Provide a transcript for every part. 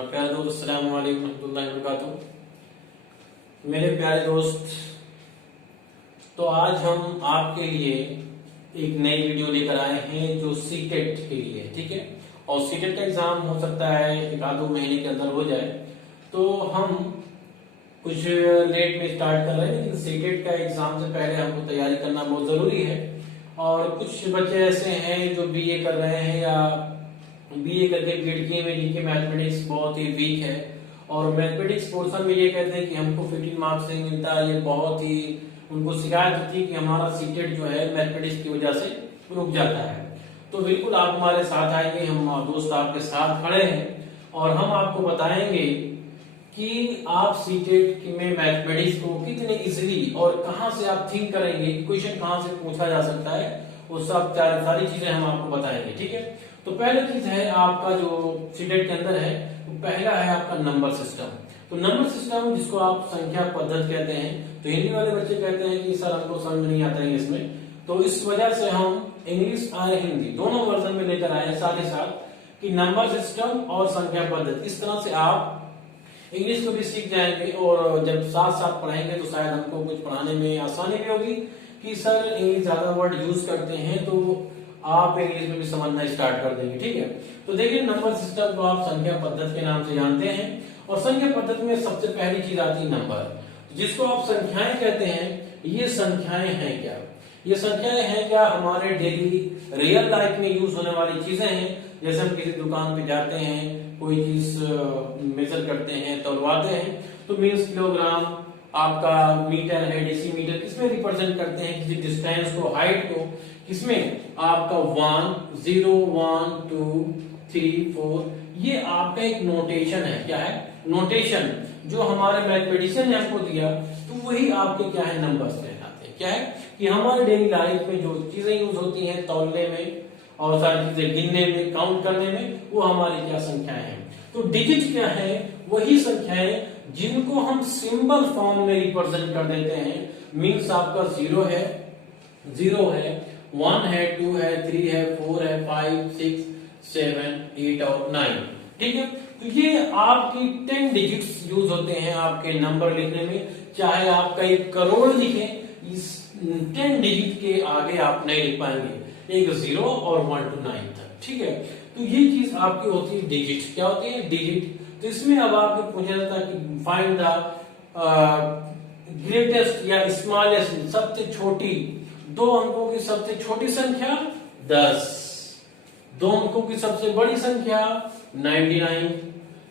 प्यारे दोस्त, अस्सलाम वालेकुम रहमतुल्लाहि व बरकातुहू। मेरे प्यारे दोस्त, तो आज हम आपके लिए एक नई वीडियो लेकर आए हैं जो सीटेट के लिए, ठीक है। और सीटेट का एग्जाम हो सकता है एक आध दो महीने के अंदर हो जाए, तो हम कुछ लेट में स्टार्ट कर रहे हैं, लेकिन सीटेट का एग्जाम से पहले हमको तैयारी करना बहुत जरूरी है। और कुछ बच्चे ऐसे हैं जो बीए कर रहे हैं या बीए करके बीएड किए में जिनके मैथमेटिक्स बहुत ही वीक है, और मैथमेटिक्स पोर्शन में ये कहते हैं कि हमको 15 मार्क्स नहीं मिलता है। ये बहुत ही उनको शिकायत होती है कि हमारा सीटेट जो है मैथमेटिक्स की वजह से रुक जाता है। तो बिल्कुल आप हमारे साथ आएंगे, हम दोस्त आपके साथ खड़े हैं और हम आपको बताएंगे कि आप सीटेट में मैथमेटिक्स को कितने इजीली और कहां से आप थिंक करेंगे, क्वेश्चन कहां से पूछा जा सकता है, वो सब सारी चीजें हम आपको बताएंगे, ठीक है। तो पहली चीज है आपका जो सीटेट के अंदर है, तो पहला है आपका नंबर सिस्टम। तो नंबर सिस्टम जिसको आप संख्या पद्धति कहते हैं, तो हिंदी वाले बच्चे कहते हैं कि सर हमको समझ नहीं आता इंग्लिश में, तो इस वजह से हम इंग्लिश और हिंदी दोनों वर्जन में लेकर आए हैं साथ ही साथ कि नंबर सिस्टम और संख्या पद्धति। इस तरह से आप इंग्लिश को भी सीख जाएंगे और जब साथ साथ पढ़ेंगे तो शायद हमको कुछ पढ़ाने में आसानी भी होगी कि सर इंग्लिश ज्यादा वर्ड यूज करते हैं, तो आप इंग्लिश में भी समझना स्टार्ट कर देंगे, ठीक है। तो देखिए, नंबर सिस्टम को आप संख्या पद्धति के नाम से जानते हैं, और संख्या पद्धति में सबसे पहली चीज आती है नंबर, जिसको आप संख्याएं कहते हैं। ये संख्याएं हैं क्या? ये संख्याएं हैं क्या हमारे डेली रियल लाइफ में यूज होने वाली चीजें हैं। जैसे हम किसी दुकान पे जाते हैं, कोई चीज मेजर करते हैं, तौलवाते हैं, तो मीन्स किलोग्राम, आपका मीटर है, डेसीमीटर, किसमें रिप्रेजेंट करते हैं किसी डिस्टेंस को, हाइट को, किसमें आपका 1 0 1 2 3 4। ये आपका एक नोटेशन है। क्या है? नोटेशन जो हमारे मैथमेटिशियन ने हमको दिया, तो वही आपके क्या है, नंबर्स कहलाते हैं। क्या है कि हमारे डेली लाइफ में जो चीजें यूज होती हैं तौलने में और सारी चीजें गिनने में, काउंट करने में, वो हमारी क्या संख्याएं हैं। तो डिजिट क्या है? वही संख्याएं जिनको हम सिंबल फॉर्म में रिप्रेजेंट कर देते हैं। मीन्स आपका 0 है, 1 है, 2 है, 3 है, 4 है, 5 6 7 8 और 9, ठीक है। तो ये आपकी 10 डिजिट्स यूज होते हैं आपके नंबर लिखने में। चाहे आपका 1 करोड़ लिखें, इस 10 डिजिट के आगे आप नहीं लिख पाएंगे, एक 0 और 1 to 9 तक, ठीक है। तो ये चीज आपकी होती है डिजिट। क्या होती है? डिजिट। तो इसमें अब आपको पूछा जाता है कि फाइंड द ग्रेटेस्ट या स्मॉलेस्ट, सबसे छोटी, 2 अंकों की सबसे छोटी संख्या 10, 2 अंकों की सबसे बड़ी संख्या 99,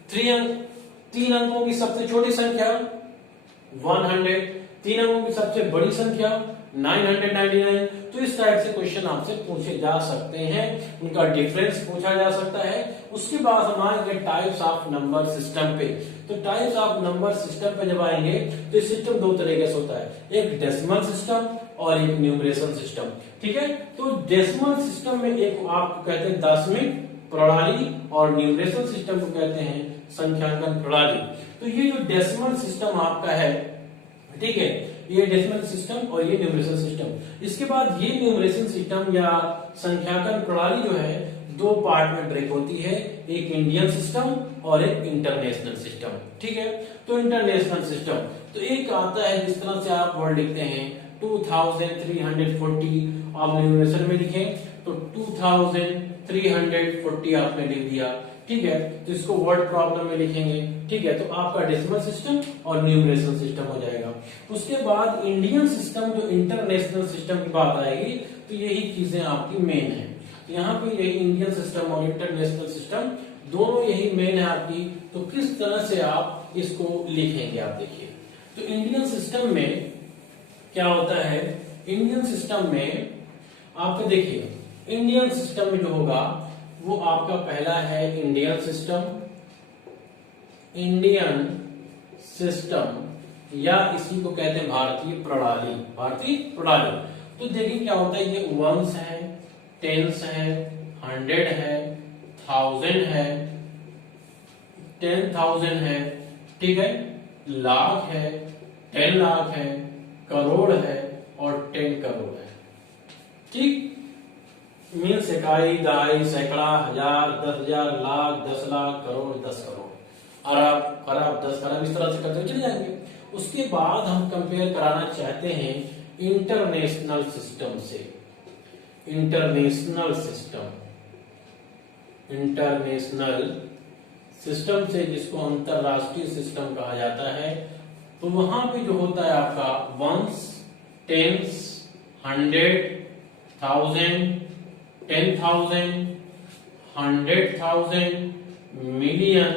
3 अंकों की सबसे छोटी संख्या 100, 3 अंकों की सबसे बड़ी संख्या 999। तो इस टाइप से क्वेश्चन आपसे पूछे जा सकते हैं, उनका डिफरेंस पूछा जा सकता है। उसके बाद हम आएंगे टाइप्स ऑफ नंबर सिस्टम पे। तो टाइप्स ऑफ नंबर सिस्टम पे जब आएंगे तो सिस्टम 2 तरीके से होता है, एक डेसिमल सिस्टम और एक न्यूमरेशन सिस्टम, ठीक है। तो डेसिमल सिस्टम में एक आपको कहते हैं दशमिक प्रणाली, और न्यूमरेशन सिस्टम को कहते हैं संख्यांकन प्रणाली। तो ये जो डेसिमल सिस्टम आपका है, ठीक है, ये डेसिमल सिस्टम और ये न्यूमरेशन सिस्टम। इसके बाद ये न्यूमरेशन सिस्टम या संख्यांकन प्रणाली जो है 2 पार्ट में ब्रेक होती है, एक इंडियन सिस्टम और एक इंटरनेशनल सिस्टम, ठीक है। तो इंटरनेशनल सिस्टम तो एक आता है जिस तरह से आप वर्ड लिखते हैं 2340, आप न्यूमरेशन में लिखें तो 2340 आपने लिख दिया, ठीक है। तो इसको वर्ड प्रॉब्लम में लिखेंगे, ठीक है। तो आपका डेसिमल सिस्टम और न्यूमरेशन सिस्टम हो जाएगा। उसके बाद इंडियन सिस्टम जो इंटरनेशनल सिस्टम की बात आएगी, तो यही चीजें आपकी मेन है। तो यहाँ पे यही इंडियन सिस्टम और इंटरनेशनल सिस्टम दोनों यही मेन है आपकी। तो किस तरह से आप इसको लिखेंगे, आप देखिए। तो इंडियन सिस्टम में क्या होता है? इंडियन सिस्टम में आपको देखिए, इंडियन सिस्टम में जो होगा वो आपका पहला है इंडियन सिस्टम, इंडियन सिस्टम या इसी को कहते हैं भारतीय प्रणाली, भारतीय प्रणाली। तो देखिए क्या होता है, ये वंस है, टेंस है, 100 है, 1000 है, 10,000 है, ठीक है, लाख है, 10 लाख है, करोड़ है और 10 करोड़ है, ठीक। मीन्स इकाई, दहाई, सैकड़ा, हजार, 10,000, लाख, 10 लाख, करोड़, 10 करोड़। 10 खराब, इस तरह से करते हुए चले जाएंगे। उसके बाद हम कंपेयर कराना चाहते हैं इंटरनेशनल सिस्टम से। इंटरनेशनल सिस्टम से जिसको अंतरराष्ट्रीय सिस्टम कहा जाता है, तो वहां पे जो होता है आपका ones, tens, 100, 1000, 10,000, 100,000, million,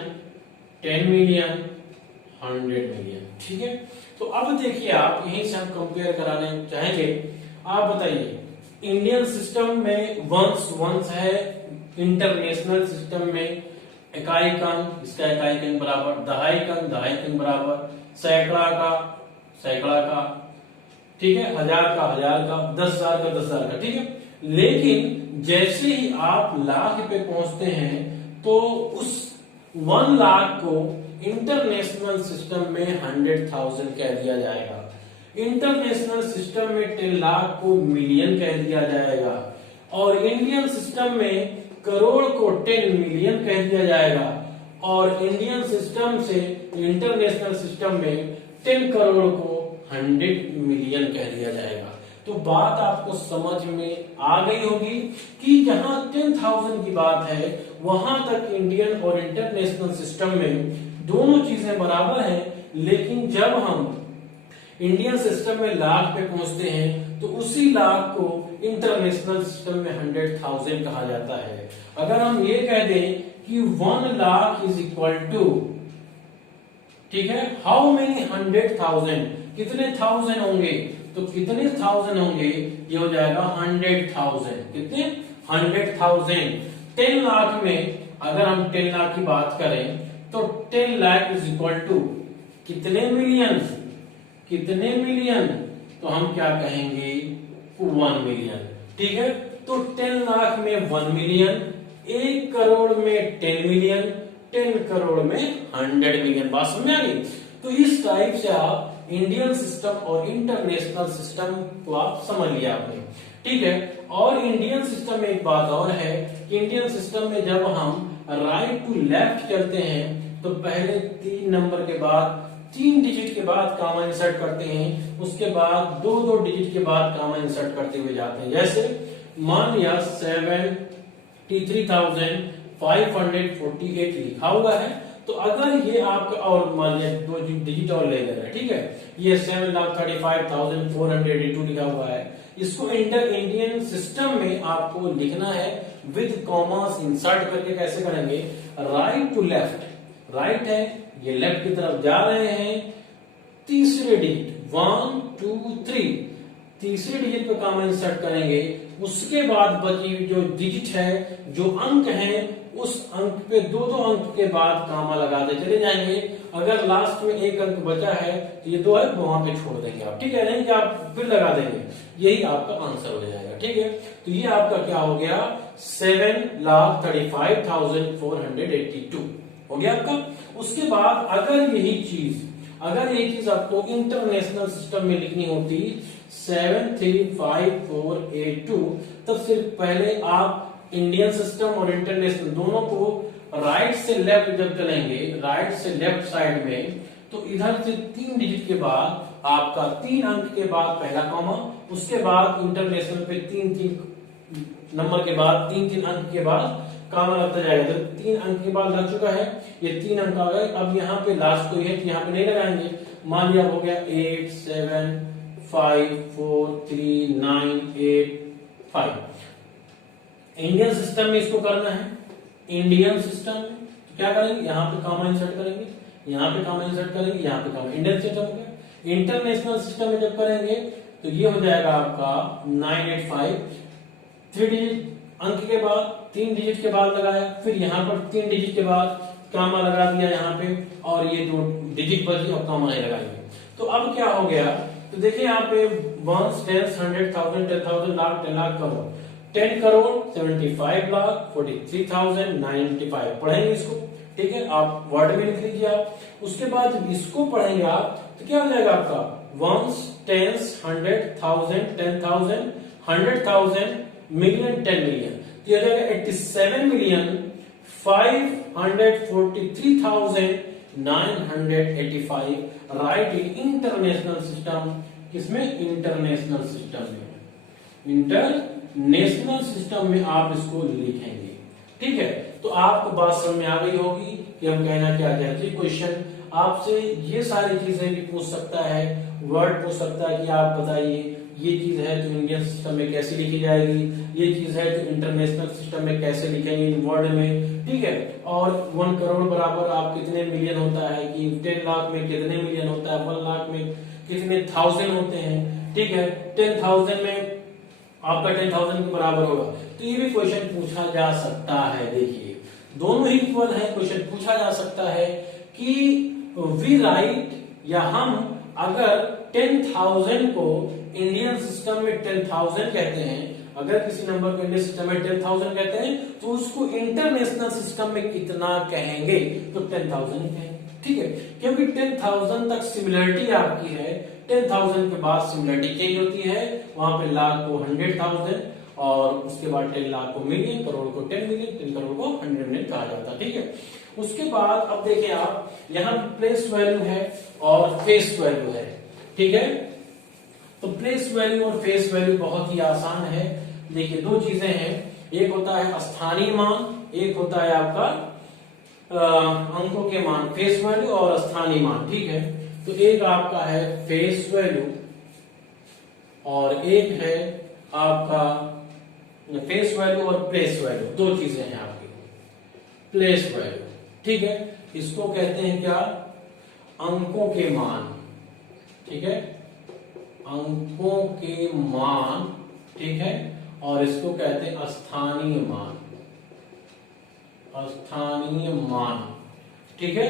10 million, 100 million. ठीक है, तो अब देखिए आप यहीं से हम कंपेयर कराने चाहेंगे। आप बताइए इंडियन सिस्टम में वंस है, इंटरनेशनल सिस्टम में इकाई अंक, इसका इकाई अंक बराबर, दहाई अंक बराबर, सैकड़ा का, ठीक है, हजार का, 10,000 का, 10,000 का। ठीक है, लेकिन जैसे ही आप लाख पे पहुंचते हैं तो उस 1 लाख को इंटरनेशनल सिस्टम में 100,000 कह दिया जाएगा, इंटरनेशनल सिस्टम में 10 लाख को मिलियन कह दिया जाएगा, और इंडियन सिस्टम में करोड़ को 10 मिलियन कह दिया जाएगा, और इंडियन सिस्टम से इंटरनेशनल सिस्टम में 10 करोड़ को 100 मिलियन कह दिया जाएगा। तो बात आपको समझ में आ गई होगी कि जहां 10,000 की बात है वहां तक इंडियन और इंटरनेशनल सिस्टम में दोनों चीजें बराबर हैं, लेकिन जब हम इंडियन सिस्टम में लाख पे पहुंचते हैं तो उसी लाख को इंटरनेशनल सिस्टम में 100,000 कहा जाता है। अगर हम ये कह दें कि 1 लाख इज इक्वल टू, ठीक है, हाउ मेनी 100,000, कितने थाउजेंड होंगे, तो कितने थाउजेंड होंगे, ये हो जाएगा 100,000, कितने 100,000। 10 लाख में अगर हम 10 लाख की बात करें तो 10 लाख इज इक्वल टू कितने मिलियन, तो हम क्या कहेंगे 1 मिलियन। ठीक है, तो 10 लाख में 1 मिलियन, 1 करोड़ में 10 मिलियन, 10 करोड़ में 100 मिलियन। बात समझ में आ गई? तो इस टाइप से आप इंडियन सिस्टम और इंटरनेशनल सिस्टम को आप समझ लिया आपने। ठीक है, और इंडियन सिस्टम में एक बात और है कि इंडियन सिस्टम में जब हम राइट टू लेफ्ट चलते हैं तो पहले 3 नंबर के बाद 3 डिजिट के बाद कामा इंसर्ट करते हैं, उसके बाद 2 डिजिट के बाद कामा इंसर्ट करते हुए जाते हैं। जैसे मान लिया 73,548 लिखा हुआ है, तो अगर ये आपका, और मान लिया 2 डिजिट और ले ले रहा है, ठीक है, ये 7,35,482 लिखा हुआ है, इसको इंडियन सिस्टम में आपको लिखना है विद कॉमास इंसर्ट करके। कैसे करेंगे, राइट टू लेफ्ट, राइट है ये लेफ्ट की तरफ जा रहे हैं, तीसरे डिजिट 1 2 3, तीसरे डिजिट पे कामा इंसर्ट करेंगे, उसके बाद बची जो डिजिट है, जो अंक है, उस अंक पे 2 अंक के बाद कामा लगाते चले जाएंगे। अगर लास्ट में 1 अंक बचा है तो ये 2 है वहां पे छोड़ देंगे आप, ठीक है, नहीं कि आप फिर लगा देंगे, यही आपका आंसर हो जाएगा। ठीक है, तो ये आपका क्या हो गया 7,35,482 हो गया आपका। उसके बाद अगर ये चीज आपको इंटरनेशनल सिस्टम में लिखनी होती 735,482, तब सिर्फ पहले आप इंडियन सिस्टम और इंटरनेशनल दोनों को राइट से लेफ्ट जब चलेंगे, राइट से लेफ्ट साइड में, तो इधर से 3 डिजिट के बाद आपका 3 अंक के बाद पहला कॉमा, उसके बाद इंटरनेशनल पे 3 नंबर के बाद 3 अंक के बाद कामा लगता जाएगा। तो 3 अंक के बाद लग चुका है, ये 3 अंक आ गए। अब यहाँ पे लास्ट कोई है तो यहाँ पे नहीं लगाएंगे। मान लिया हो गया 8 7 5 4 3 9 8 5। इंडियन सिस्टम में इसको करना है, इंडियन सिस्टम में तो क्या करेंगे, यहाँ पे कामा इंसर्ट करेंगे, यहाँ पे कामा इंसर्ट करेंगे, यहाँ पे कामा। इंडियन सिस्टम हो गया। इंटरनेशनल सिस्टम में जब करेंगे तो ये हो जाएगा आपका 985, 3 डिजिट अंक के बाद 3 डिजिट के बाद लगाया, फिर यहाँ पर 3 डिजिट के बाद कामा लगा दिया यहाँ पे, और ये 2 डिजिट बची और कामा नहीं लगाएंगे। तो अब क्या हो गया, तो देखिए यहाँ पे 1 10 100,000 10,000 लाख 10 लाख करोड़, 10 करोड़ 75 लाख 43,995 पढ़ेंगे इसको। ठीक है, आप वर्ड में लिख लीजिए आप। उसके बाद जब इसको पढ़ेंगे आप तो क्या हो जाएगा आपका 1 10 100,000 10,000 100,000 मिलियन 10 मिलियन, तो ये हो जाएगा 87,543,000 985 राइट इन इंटरनेशनल सिस्टम। किसमें? इंटरनेशनल सिस्टम में। इंटरनेशनल सिस्टम में आप इसको लिखेंगे। ठीक है, तो आपको बात समझ में आ गई होगी कि हम कहना क्या चाहते हैं। क्वेश्चन आपसे ये सारी चीजें भी पूछ सकता है, वर्ड पूछ सकता है कि आप बताइए ये चीज है तो इंडियन सिस्टम में कैसे लिखी जाएगी, ये चीज है तो इंटरनेशनल सिस्टम में कैसे लिखेंगे इन वर्ड में। ठीक है, और 1 करोड़ बराबर आप कितने मिलियन होता है, कि 10 लाख में कितने मिलियन होता है, 1 लाख में कितने थाउजेंड होते हैं। ठीक है, 10,000 में आपका 10,000 के बराबर होगा। तो ये भी क्वेश्चन पूछा जा सकता है। देखिए दोनों ही इक्वल है, क्वेश्चन पूछा जा सकता है कि वी राइट, या हम अगर 10,000 को इंडियन सिस्टम में 10,000 कहते हैं, अगर किसी नंबर को इंडियन सिस्टम में 10,000 कहते हैं तो उसको इंटरनेशनल सिस्टम में कितना कहेंगे? तो 10,000 ही कहेंगे। ठीक है, क्योंकि 10,000 तक सिमिलरिटी आपकी है, 10,000 के बाद सिमिलरिटी चेंज होती है, वहां पे लाख को 100,000 और उसके बाद 10 लाख को मिलियन, करोड़ को 10 मिलियन, 10 करोड़ को 100 मिलियन कहा जाता है। ठीक है, उसके बाद अब देखिए आप, यहाँ प्लेस वैल्यू है और फेस वैल्यू है। ठीक है, तो प्लेस वैल्यू और फेस वैल्यू बहुत ही आसान है। देखिए दो चीजें हैं, एक होता है स्थानीय मान, एक होता है आपका अंकों के मान, फेस वैल्यू और स्थानीय मान। ठीक है, तो एक आपका है फेस वैल्यू और एक है आपका फेस वैल्यू और प्लेस वैल्यू, दो चीजें हैं आपकी। प्लेस वैल्यू, ठीक है, इसको कहते हैं क्या? अंकों के मान। ठीक है, अंकों के मान। ठीक है, और इसको कहते हैं स्थानीय मान। स्थानीय मान, ठीक है,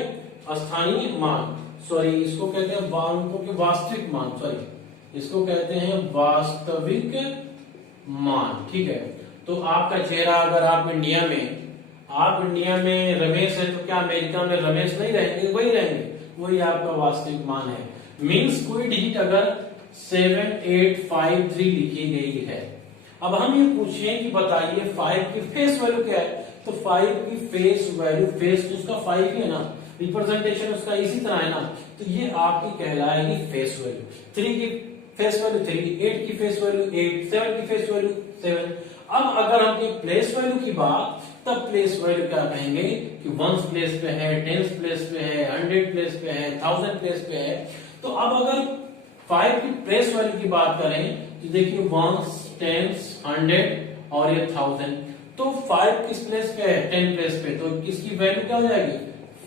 स्थानीय मान, सॉरी इसको कहते हैं अंकों के वास्तविक मान, सॉरी इसको कहते हैं वास्तविक मान। ठीक है, तो आपका चेहरा, अगर आप इंडिया में रमेश है तो क्या अमेरिका में रमेश नहीं रहेंगे? वही रहेंगे, वही आपका वास्तविक मान है। मींस कोई डिजिट अगर 7853 लिखी गई है, अब हम ये पूछें कि बताइए 5 की फेस वैल्यू क्या है, तो 5 की फेस वैल्यू, फेस तो उसका 5 ही है ना, रिप्रेजेंटेशन उसका इसी तरह है ना, तो ये आपकी कहलाएगी फेस वैल्यू। 3 की फेस वैल्यू 3, 8 की फेस वैल्यू 8, 7 की फेस वैल्यू 7। अब अगर हम प्लेस वैल्यू की बात, तब प्लेस वैल्यू क्या कहेंगे कि 1 प्लेस पे है, 10 प्लेस पे है, 100 प्लेस पे है, 1000 प्लेस पे है। तो अब अगर 5 की प्लेस वैल्यू की बात करें तो देखिए 1, 10, 100 और ये 1000, तो 5 किस प्लेस पे है? 10 प्लेस पे, तो किसकी वैल्यू क्या हो जाएगी?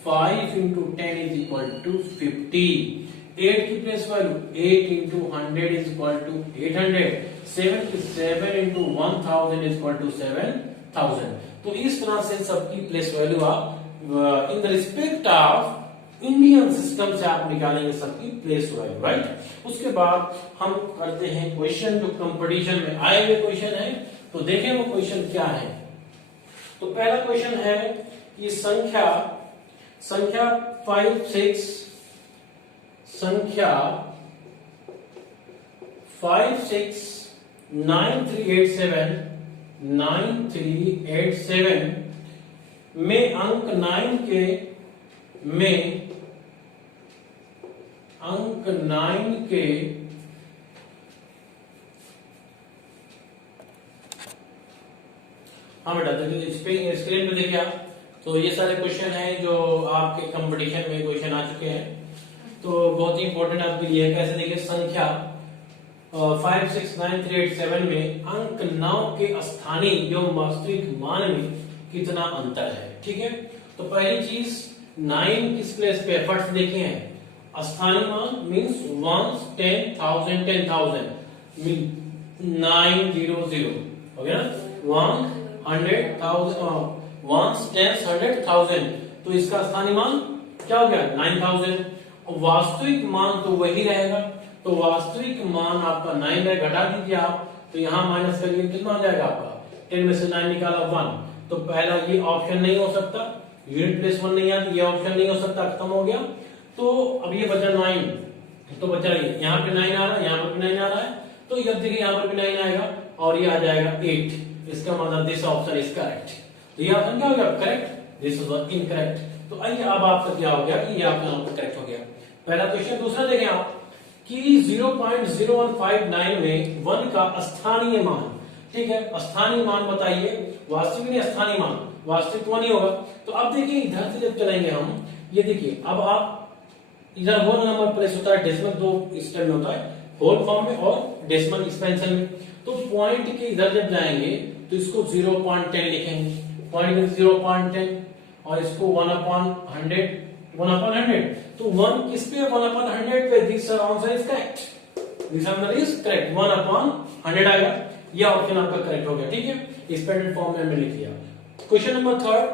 5 into 10 is equal to 50। 8 की place value 8 into 100 is equal to 800। 7 into 1000 is equal to 7000। तो इस तरह से सबकी प्लेस वैल्यू आप in the respect of Indian system से आप निकालेंगे सबकी प्लेस वैल्यू, राइट। उसके बाद हम करते हैं क्वेश्चन जो कंपटीशन में आए हुए क्वेश्चन है, तो देखें वो क्वेश्चन क्या है। तो पहला क्वेश्चन है कि संख्या 5, 6 9387 में अंक 9 के हाँ बेटा देखिए स्क्रीन पे देखिए आप, तो ये सारे क्वेश्चन हैं जो आपके कंपटीशन में क्वेश्चन आ चुके हैं, तो बहुत ही इंपॉर्टेंट आपके लिए है। कैसे देखिए, संख्या 5, 6, 9, 3, 8, 7 में अंक 9 के स्थानीय एवं वास्तविक मान में कितना अंतर है। ठीक है, तो पहली चीज 9 किस प्लेस पे है? फर्स्ट देखिए स्थानीय मान मींस 1, 10, 1000, 10,000 900 हो गया ना, 1, 100,000 1, 10, 100,000, तो इसका स्थानीय मान क्या हो गया? 9000। वास्तविक मान तो वही रहेगा, तो वास्तविक मान आपका 9 है, घटा दीजिए आप, तो यहां माइनस करिए, कितना हो जाएगा आपका? 10 में से 9 निकाला 1, तो पहला ये ऑप्शन नहीं हो सकता, यूनिट प्लेस 1 नहीं आती, ये ऑप्शन नहीं हो सकता, खत्म हो गया। तो अब ये बचा 9, तो बचा ये यहाँ पे 9 आ रहा है, यहाँ पर भी 9 आ रहा है, तो अब देखिए यहाँ पर भी 9 आएगा और ये आ जाएगा 8। इसका मतलब दिस ऑप्शन इज करेक्ट। तो ये ऑप्शन क्या हो गया? Correct, this is incorrect. तो आइए अब आपका क्या हो गया कि ये आपका आंसर करेक्ट हो गया पहला क्वेश्चन। दूसरा देखें आप कि 0.0159 में 1 का स्थानीय मान, ठीक है, स्थानीय मान बताइए, वास्तविक नहीं स्थानीय मान, वास्तविक तो नहीं होगा। तो अब देखिए इधर से जब चलेंगे हम, ये देखिए अब आप इधर होल नंबर प्लेस होता है, डेसिमल दो स्टेप में होता है, होल फॉर्म में और डेसिमल एक्सपेंशन में। तो पॉइंट के इधर जब जाएंगे तो इसको 0.10 लिखेंगे, पॉइंट में 0.10 और इसको 1/100, 1/100। तो 1 किस पे, 1/100 पे। This answer is correct, this answer is correct, 1/100 आएगा। यह ऑप्शन आपका करेक्ट हो गया, ठीक है, एक्सपेंडेड फॉर्म में हमने लिख लिया। क्वेश्चन नंबर थर्ड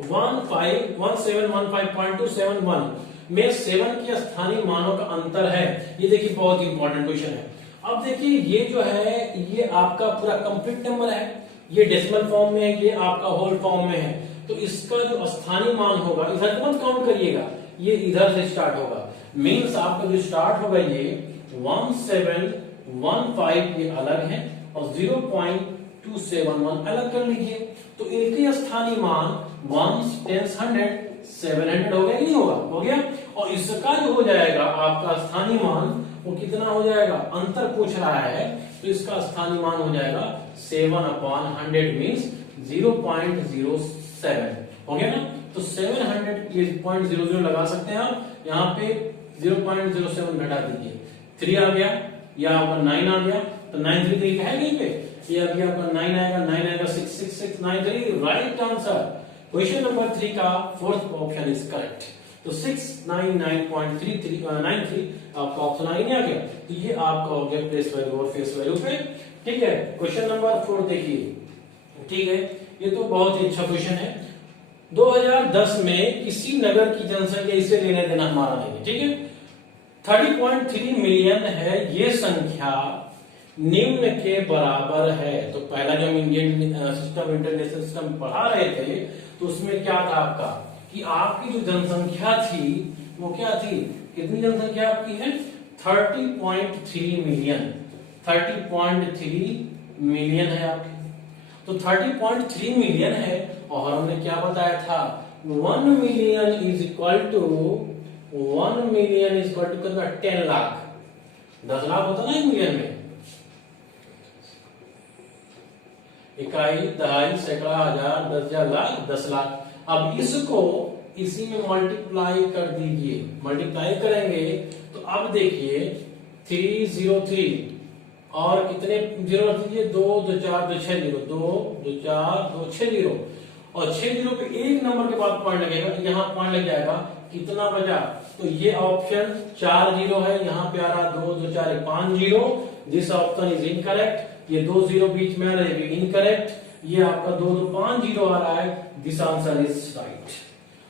1715.271 में 7 के स्थानीय मानों का अंतर है। ये देखिए बहुत इंपॉर्टेंट क्वेश्चन है। अब देखिए ये जो है ये आपका पूरा कंप्लीट नंबर है, ये डेसिमल फॉर्म में है, ये आपका होल फॉर्म में है। तो इसका जो स्थानीय मान होगा इधर मत काउंट करिएगा, ये इधर से स्टार्ट होगा। मींस आपका जो स्टार्ट होगा ये 1715 ये अलग है और 0.271 अलग कर लीजिए। तो इनके स्थानीय मान 1s, 10s, 100, 700 हो गया कि नहीं होगा, हो गया। और इसका जो हो जाएगा आपका स्थानीय मान वो कितना हो जाएगा, अंतर पूछ रहा है, तो इसका स्थानीय मान हो जाएगा 7/100 मींस 0.07 हो गया ना। तो 700 ये 0.00 लगा सकते हैं आप, यहाँ पे 0.07 घटा दीजिए, 3 आ गया, या आपका 9 आ गया, तो 933 है कहीं पे, ये अभी आपका 9 आएगा, 9 आएगा, 66693 राइट आंसर। क्वेश्चन नंबर 3 का फोर्थ ऑप्शन इज करेक्ट। तो 699.3393 आपका ऑप्शन आ गया। तो ये आपका हो गया प्लेस वैल्यू और फेस वैल्यू पे, ठीक है। क्वेश्चन नंबर 4 देखिए, ठीक है, ये तो बहुत ही अच्छा क्वेश्चन है। 2010 में किसी नगर की जनसंख्या, इसे लेने देना हमारा नहीं है, ठीक है, 30.3 मिलियन है, ये संख्या निम्न के बराबर है। तो पहला जो हम इंडियन सिस्टम इंटरनेशनल सिस्टम पढ़ा रहे थे तो उसमें क्या था आपका कि आपकी जो जनसंख्या थी वो क्या थी, कितनी जनसंख्या आपकी है, 30.3 मिलियन, 30.3 मिलियन है आपकी। तो 30.3 मिलियन है और हमने क्या बताया था, 1 मिलियन इज इक्वल टू कितना, 10 लाख, 10 लाख होता ना 1 मिलियन में, इकाई, दहाई, सैकड़ा, हजार, 10,000, लाख, 10 लाख। अब इसको इसी में मल्टीप्लाई कर दीजिए, मल्टीप्लाई करेंगे तो अब देखिए 303 और कितने जीरो रख दीजिए, 2 2 4 2 6 0, 2 2 4 2 6 0 और 6 0 पे एक नंबर के बाद पॉइंट लगेगा, यहाँ पॉइंट लग जाएगा, कितना बचा, तो ये ऑप्शन 4 0 है, यहाँ पे आ रहा 2 2 4 5 0, दिस ऑप्शन इज इनकरेक्ट। ये 2 0 बीच में आ रहा है, इनकरेक्ट। ये आपका 2 2 5 0 आ रहा है, दिस आंसर इज राइट।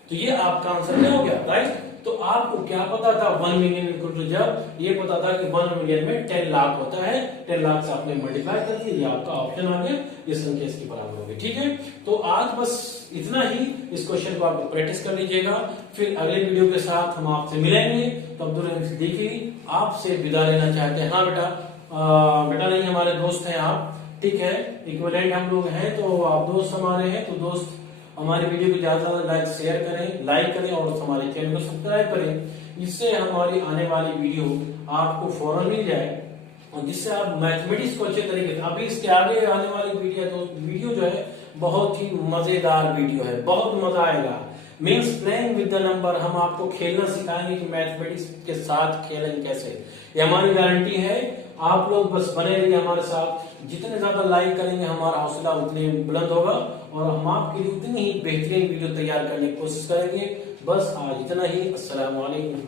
तो ये आपका आंसर क्या हो गया, राइट। तो आपको क्या पता था 1 मिलियन इक्वल टू, जब ये पता था कि 1 मिलियन में 10 लाख होता है, 10 लाख से आपने मल्टीप्लाई कर दिया, ये आपका ऑप्शन आ गया, ये संख्या इसकी बराबर होगी, ठीक है। तो आज बस इतना ही, इस क्वेश्चन को आप प्रैक्टिस कर लीजिएगा, फिर अगले वीडियो के साथ हम आपसे मिलेंगे। तो अब्दुल सिद्दीकी आपसे विदा लेना चाहते हैं। हाँ बेटा, बेटा नहीं, हमारे दोस्त हैं आप, ठीक है, इक्विवेलेंट हम लोग हैं, तो आप दोस्त हमारे हैं। तो दोस्त हमारी वीडियो को ज्यादा से ज्यादा शेयर करें, लाइक करें और हमारे चैनल को सब्सक्राइब करें, जिससे हमारी आने वाली वीडियो आपको फौरन मिल जाए और जिससे आप मैथमेटिक्स को अच्छे तरीके से, अभी इसके आगे आने वाली वीडियो जो है बहुत ही मजेदार वीडियो है, बहुत मजा आएगा। Means playing with the number, हम आपको खेलना सिखाएंगे कि मैथमेटिक्स के साथ खेलें कैसे, ये हमारी गारंटी है। आप लोग बस बने रहिए हमारे साथ, जितने ज्यादा लाइक करेंगे हमारा हौसला उतने बुलंद होगा और हम आपके लिए उतनी ही बेहतरीन वीडियो तैयार करने की कोशिश करेंगे। बस आज इतना ही। अस्सलाम वालेकुम।